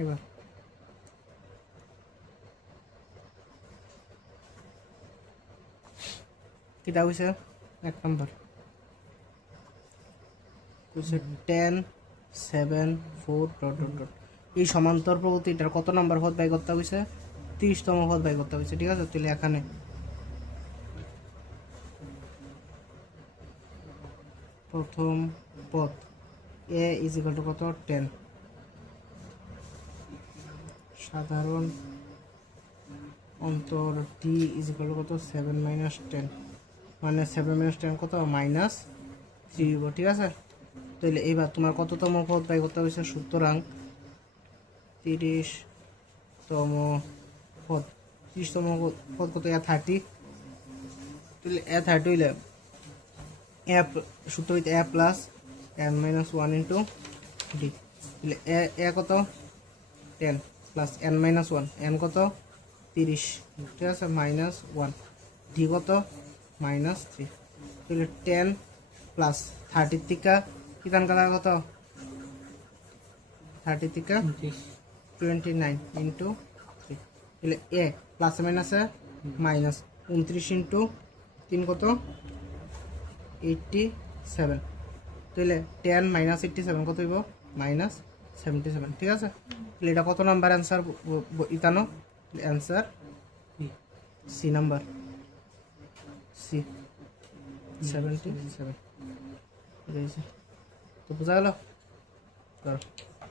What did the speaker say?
এবার কিটা হইছে 1 নম্বর হইছে 10 7 4 ডট ডট ডট এই সমান্তর প্রগতিটার কত নাম্বার পদ বাই করতে হইছে 30তম পদ বাই করতে হইছে ঠিক আছে তাহলে এখানে প্রথম পদ a ইজ ইকুয়াল টু কত 10 সাধারণ অন্তর t ইজ ইকুয়াল টু কত 7 মাইনাস 10 মানে 7 মাইনাস 10 কত মাইনাস 3 হইব ঠিক আছে তাহলে এবার তোমার কততম পদ বাই করতে হইছে সুতরাং 30তম পদ 30তম পদ কত a 30 তাহলে a 30 হইলে a সূত্র হইতে a plus n minus 1 into d তাহলে a কত 10 প্লাস n মাইনাস 1 n কত 30 ঠিক আছে মাইনাস 1 d কত মাইনাস 3 তাহলে 10 প্লাস 30 থেকে কি দান করা কত 30 থেকে 29 ইন্টু 3 তাহলে a প্লাস মাইনাসে মাইনাস 29 ইন্টু 3 কত 87 তাহলে 10 মাইনাস 87 কত হইব মাইনাস 77 ঠিক আছে তাহলে এটা কত নাম্বার অ্যান্সার ইতানো অ্যান্সার সি নাম্বার সি 77 তো বোঝা গেল